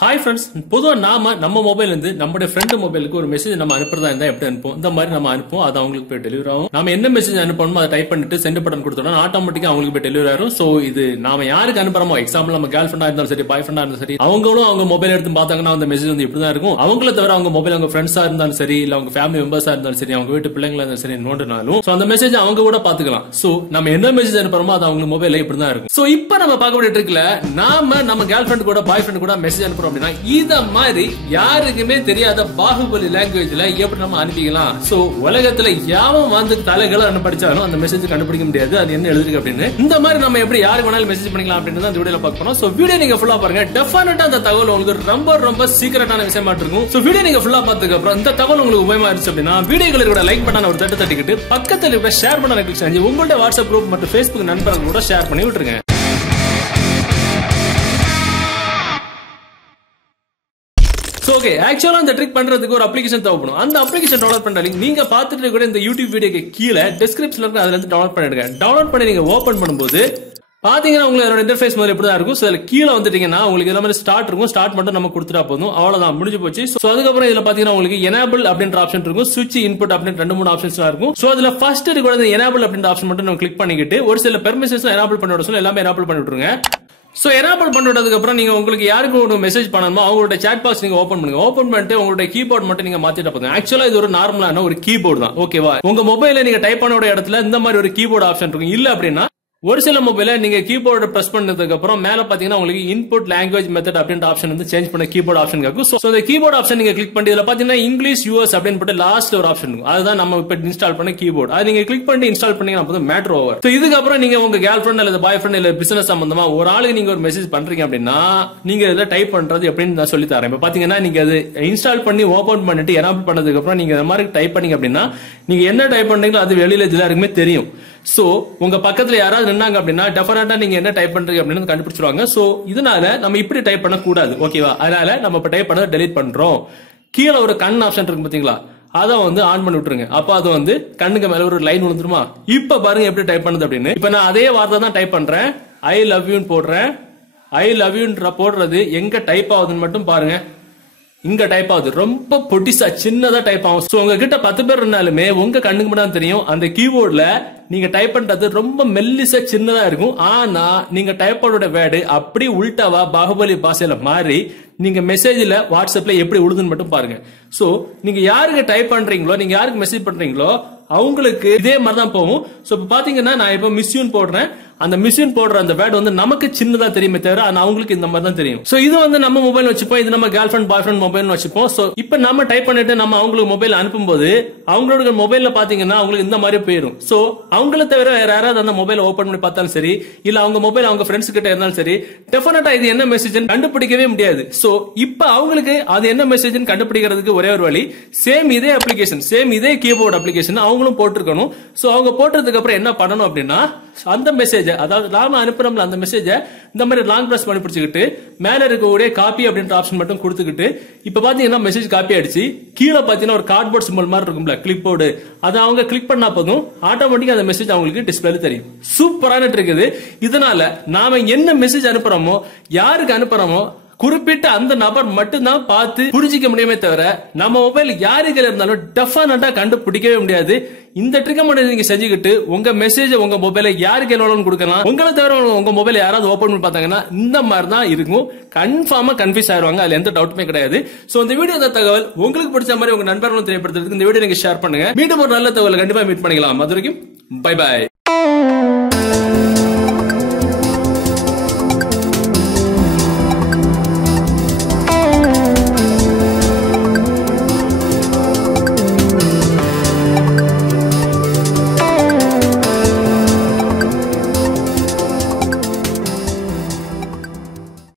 Hi friends, பொதுவா நம்ம mobile இருந்து நம்மளுடைய ஃப்ரெண்ட் மொபைலுக்கு ஒரு மெசேஜ் நம்ம அனுப்புறதா இருந்தா எப்படி அனுப்புவோம்? இந்த மாதிரி நம்ம அனுப்புவோம், அது அவங்களுக்கு போய் டெலிவரி ஆகும். நாம என்ன மெசேஜ் அனுப்பணுமோ அதை டைப் பண்ணிட்டு சென்ட் பட்டன் கொடுத்தோம்னா ஆட்டோமேட்டிக்கா அவங்களுக்கு போய் டெலிவரி ஆகும். சோ இது நாம யாருக்கு அனுப்புறோமோ, எக்ஸாம்பிள் நம்ம கேர்ள் ஃப்ரெண்டா இருந்தாலும் சரி, பாய் ஃப்ரெண்டா இருந்தாலும் சரி, அவங்களும் அவங்க மொபைல் எடுத்து பார்த்தாங்கன்னா அந்த மெசேஜ் வந்து இப்படிதான் இருக்கும். அவங்கள தவிர அவங்க மொபைல் அவங்க ஃப்ரெண்ட்ஸா இருந்தாலும் சரி, இல்ல அவங்க ஃபேமிலி மெம்பர்ஸா இருந்தாலும் சரி, அவங்க வீட்டு பிள்ளைங்களா இருந்தாலும் சரி நோண்டினாலும் அந்த மெசேஜ் அவங்க கூட பாத்துக்கலாம். சோ நம்ம என்ன மெசேஜ் அனுப்புறோமோ அது அவங்க மொபைல்ல இப்படிதான் இருக்கும். சோ இப்ப நம்ம பார்க்கக்கூடிய ட்ரிக்ல நம்ம கேர்ள் ஃப்ரெண்ட் கூட பாய் ஃப்ரெண்ட் கூட மெசேஜ் அனுப்புறோம் அப்படின்னா இத மாதிரி யாருக்குமே தெரியாத பாகுபலி லாங்குவேஜ்ல எப்படி நம்ம அனுப்பிக்கலாம். சோ உலகத்துல யாவும் வந்து தலைகளை படிச்சாலும் அந்த மெசேஜ் கண்டுபிடிக்க முடியாது அது என்ன எழுதிருக்கு அப்படின்னு. இந்த மாதிரி நம்ம எப்படி யாருக்கு வேணாலும் மெசேஜ் பண்ணிக்கலாம் அப்படின்னு அந்த வீடியோல பார்க்க போறோம். சோ வீடியோ நீங்க ஃபுல்லா பாருங்க. டெஃபினட்டா அந்த தகவல் உங்களுக்கு ரொம்ப ரொம்ப சீக்கிரட்டான விஷயமா இருக்கும். சோ வீடியோ நீங்க ஃபுல்லா பார்த்ததுக்கு அப்புறம் இந்த தகவல் உங்களுக்கு உபயோகமா இருந்துச்சு அப்படின்னா வீடியோக்களோட லைக் பட்டன் ஒரு தட்டு தட்டிக்கிட்டு பக்கத்துல இருக்க ஷேர் பண்ண கிளிக் செஞ்சு உங்களுடைய வாட்ஸ்அப் குரூப் மற்றும் Facebook நண்பர்கள் கூட ஷேர் பண்ணி விட்டுருங்க. ஓகே, ஆக்சுவலா இந்த ட்ரிக் பண்றதுக்கு ஒரு அப்ளிகேஷன் தேவைப்படும். அந்த அப்ளிகேஷன் டவுன்லோட் பண்ற லிங்க் நீங்க பார்த்துட்டு கூட இந்த யூடியூப் வீடியோக்கு கீழே டிஸ்கிரிப்ஷன்ல இருக்கு, அதுல இருந்து டவுன்லோட் பண்ணிடுங்க. டவுன்லோட் பண்ணி நீங்க ஓபன் பண்ணும்போது பாத்தீங்கன்னா உங்களுக்கு அதோட இன்டர்ஃபேஸ் மாதிரி எப்படிதான் இருக்கும். சோ கீழே வந்துட்டீங்கன்னா உங்களுக்கு இந்த மாதிரி ஸ்டார்ட் இருக்கும். ஸ்டார்ட் மட்டும் நம்ம கொடுத்துட்டா போதும், அவ்வளவுதான், முடிஞ்சு போச்சு. சோ அதுக்கப்புறம் இதுல பாத்தீங்கன்னா உங்களுக்கு எனேபிள் அப்படின்ற ஆப்ஷன் இருக்கும், சுவிட்ச் இன்புட் அப்படின்னு 2-3 ஆப்ஷன்ஸ் இருக்கும். சோ அதுல ஃபர்ஸ்ட் இருக்கிற எனேபிள் அப்படின்ற ஆப்ஷன் மட்டும் நம்ம கிளிக் பண்ணிக்கிட்டு ஒரு சில பெர்மிஷன்ஸ் எனேபிள் பண்ணி விட சொல்ல எல்லாமே எனேபிள் பண்ணி விட்டுருங்க. சோ எனேபிள் பண்ணிட்டதுக்கு அப்புறம் நீங்க உங்களுக்கு யாருக்கு ஒரு மெசேஜ் பண்ணணுமோ அவங்களோட சாட் பாக்ஸ் நீங்க ஓபன் பண்ணுங்க. ஓபன் பண்ணிட்டு உங்களுடைய கீபோர்ட் மட்டும் நீங்க மாத்திட்டா போதும். ஆக்சுவலா இது ஒரு நார்மலான ஒரு கீபோர்டு தான், ஓகேவா? உங்க மொபைல்ல நீங்க டைப் பண்ணோட இடத்துல இந்த மாதிரி ஒரு கீபோர்டு ஆப்ஷன் இருக்கும். இல்ல அப்படின்னா ஒரு சில மொபைல நீங்க கீபோர்டு பிரஸ் பண்ணதுக்கு அப்புறம் மேல பாத்தீங்கன்னா உங்களுக்கு இன்புட் லாங்குவேஜ் மெத்தட் அப்படின்ற ஆப்ஷன் வந்து சேஞ்ச் பண்ண கீபோர்டு ஆப்ஷன் இருக்கும். சோ இந்த கீபோர்டு ஆப்ஷன் நீங்க கிளிக் பண்ணி இதுல பாத்தீங்கன்னா இங்கிலீஷ் யூஎஸ் அப்படின்னு போட்டு லாஸ்ட் ஒரு ஆப்ஷன் இருக்கும். அதுதான் நம்ம இப்ப இன்ஸ்டால் பண்ண கீபோர்டு. அது நீங்க கிளிக் பண்ணி இன்ஸ்டால் பண்ணீங்கன்னா போதும், மேட்டர் ஓவர். சோ இதுக்கப்புறம் நீங்க உங்க கேர்ள் ஃப்ரெண்ட் அல்லது பாய் ஃப்ரெண்ட் இல்ல பிசினஸ் சம்பந்தமா ஒரு ஆளுக்கு நீங்க ஒரு மெசேஜ் பண்றீங்க அப்படின்னா நீங்க இதை டைப் பண்றது எப்படின்னு நான் சொல்லி தரேன். இப்ப பாத்தீங்கன்னா நீங்க அது இன்ஸ்டால் பண்ணி ஓபன் பண்ணிட்டு எனேபிள் பண்ணதுக்கு அப்புறம் நீங்க இந்த மாதிரி டைப் பண்ணீங்க அப்படின்னா நீங்க என்ன டைப் பண்றீங்களோ அது வெளியில எல்லாருக்குமே தெரியும். சோ உங்க பக்கத்துல யாராவது நின்னாங்க அப்படின்னா டெஃபினட்டா நீங்க என்ன டைப் பண்றீங்க அப்படின்னு கண்டுபிடிச்சிருவாங்க. சோ இதனால நம்ம இப்படி டைப் பண்ண கூடாது, ஓகேவா? அதனால நம்ம இப்ப டைப் பண்ணதை டெலீட் பண்றோம். கீழே ஒரு கண் ஆப்ஷன் இருக்கு பாத்தீங்களா, அதை வந்து ஆன் பண்ணி விட்டுருங்க. அப்ப அது வந்து கண்ணுக்கு மேல ஒரு லைன் விழுந்துருமா? இப்ப பாருங்க எப்படி டைப் பண்ணுது அப்படின்னு. இப்ப நான் அதே வார்த்தை தான் டைப் பண்றேன், ஐ லவ் யூன்னு போடுறேன். ஐ லவ் யூன்ற போடுறது எங்க டைப் ஆகுதுன்னு மட்டும் பாருங்க. இங்க டைப் ஆகுது, ரொம்ப பொடிசா சின்னதா டைப் ஆகும். சோ உங்ககிட்ட 10 பேர் இருந்தாலுமே உங்க கண்ணுக்கு மட்டும் தெரியும் அந்த கீபோர்ட்ல நீங்க டைப் பண்றது ரொம்ப மெல்லிசா சின்னதா இருக்கும். ஆனா நீங்க டைப் பண்ணோட வேர்டு அப்படி உல்டாவா பாகுபலி பாஷையில மாறி நீங்க மெசேஜ்ல வாட்ஸ்அப்ல எப்படி உழுதுன்னு மட்டும் பாருங்க. சோ நீங்க யாருக்கு டைப் பண்றீங்களோ, நீங்க யாருக்கு மெசேஜ் பண்றீங்களோ அவங்களுக்கு இதே மாதிரி தான் போகும். சோ இப்ப பாத்தீங்கன்னா நான் இப்ப மிஸ்யூன் போடுறேன். அந்த மிஷின் போடுற அந்த வேர்ட் வந்து நமக்கு சின்னதா தெரியுமே தவிர அவங்களுக்கு இந்த மாதிரி தான் தெரியும். சோ இது வந்து நம்ம மொபைல் வச்சுப்போம், இது நம்ம கேர்ள் ஃப்ரெண்ட் பாய் ஃப்ரெண்ட் மொபைல் வச்சுப்போம். சோ இப்ப நம்ம டைப் பண்ணிட்டு நம்ம அவங்களுக்கு மொபைல் அனுப்பும்போது அவங்களோட மொபைல்ல பாத்தீங்கன்னா அவங்களுக்கு இந்த மாதிரி போயிடும். சோ அவங்கள தவிர வேற யாராவது அந்த மொபைல் ஓபன் பண்ணி பார்த்தாலும் சரி, இல்ல அவங்க மொபைல் அவங்க ஃப்ரெண்ட்ஸ் கிட்ட இருந்தாலும் சரி, டெஃபினட்டா இது என்ன மெசேஜ் கண்டுபிடிக்கவே முடியாது. சோ இப்ப அவங்களுக்கு அது என்ன மெசேஜ் கண்டுபிடிக்கிறதுக்கு ஒரே ஒரு வழி, சேம் இதே அப்ளிகேஷன், சேம் இதே கீபோர்டு அப்ளிகேஷன் அவங்களும் போட்டிருக்கணும். சோ அவங்க போட்டதுக்கு அப்புறம் என்ன பண்ணணும் அப்படின்னா அந்த மெசேஜ், அதாவது நாம அனுப்புறோம்ல அந்த மெசேஜ் இந்த மாதிரி லாங் பிரஸ் பண்ணி பிடிச்சிக்கிட்டு மேல இருக்கக்கூடிய காப்பி அப்படின்ற ஆப்ஷன் மட்டும் கொடுத்துக்கிட்டு இப்ப பாத்தீங்கன்னா மெசேஜ் காப்பி ஆயிடுச்சு. கீழே பாத்தீங்கன்னா ஒரு கார்ட்போர்ட் சிம்பிள் மாதிரி இருக்கும்ல கிளிப்போர்டு, அதை அவங்க கிளிக் பண்ணா போதும் ஆட்டோமேட்டிக்கா அந்த மெசேஜ் அவங்களுக்கு டிஸ்பிளேல தெரியும். சூப்பரான ட்ரிக் இது. இதனால நாம என்ன மெசேஜ் அனுப்புறோமோ, யாருக்கு அனுப்புறோமோ குறிப்பிட்ட அந்த நபர் மட்டும்தான் பார்த்து புரிஞ்சிக்க முடியுமே தவிர நம்ம மொபைல் யாருக்கு இருந்தாலும் டெஃபினட்டா கண்டுபிடிக்கவே முடியாது. இந்த ட்ரிக்க மட்டும் நீங்க செஞ்சுக்கிட்டு உங்க மெசேஜ் உங்க மொபைல யாருக்கு எவ்வளவு கொடுக்கலாம். உங்களை தவிர உங்க மொபைல் யாராவது ஓபன் பண்ணி பார்த்தாங்கன்னா இந்த மாதிரி தான் இருக்கும். கன்ஃபார்மா கன்ஃபியூஸ் ஆயிருவாங்க, அதுல எந்த டவுட்டுமே கிடையாது. சோ இந்த வீடியோ தகவல் உங்களுக்கு பிடிச்ச மாதிரி உங்க நண்பர்களும் தெரியப்படுத்துறதுக்கு இந்த வீடியோ நீங்க ஷேர் பண்ணுங்க. மீண்டும் ஒரு நல்ல தகவல் கண்டிப்பா மீட் பண்ணிக்கலாம். அது வரைக்கும் பை பை.